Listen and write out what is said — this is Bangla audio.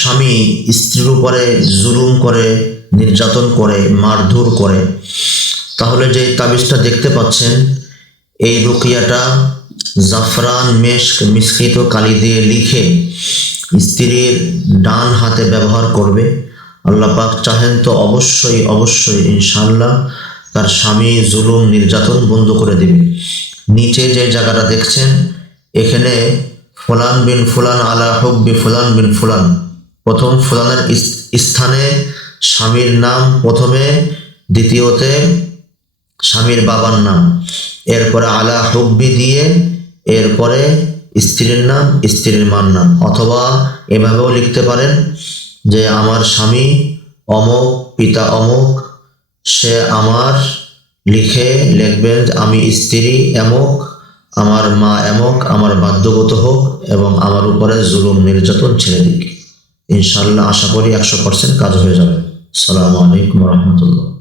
স্বামী স্ত্রীর উপরে জুলুম করে, নির্যাতন করে, মারধর করে, তাহলে যে তাবিজটা দেখতে পাচ্ছেন, এই রুকিয়াটা জাফরান মেশক মিশ্রিত কালি দিয়ে লিখে স্ত্রীর ডান হাতে ব্যবহার করবে। আল্লাহ পাক চাহেন তো অবশ্যই অবশ্যই ইনশাআল্লাহ তার স্বামী জুলুম নির্যাতন বন্ধ করে দেবে। নিচে যে জায়গাটা দেখছেন, এখানে ফুলান বিন ফুলান আলা হুব্বি ফুলান বিন ফুলান, প্রথম ফুলানের স্থানে স্বামীর নাম প্রথমে, দ্বিতীয়তে স্বামীর বাবার নাম, এরপরে আলা হুব্বি দিয়ে এরপরে স্ত্রীর নাম, স্ত্রীর মার নাম। অথবা এভাবেও লিখতে পারেন যে আমার স্বামী অমুক, পিতা অমুক, সে আমার, লিখে লিখবেন আমি স্ত্রী এমক, আমার মা এমক, আমার বাধ্যগত হোক এবং আমার উপরে জুলুম নির্যাতন ছেড়ে দিক। ইনশাআল্লাহ আশা করি 100% কাজ হয়ে যাবে। আসসালামু আলাইকুম ওয়া রাহমাতুল্লাহ।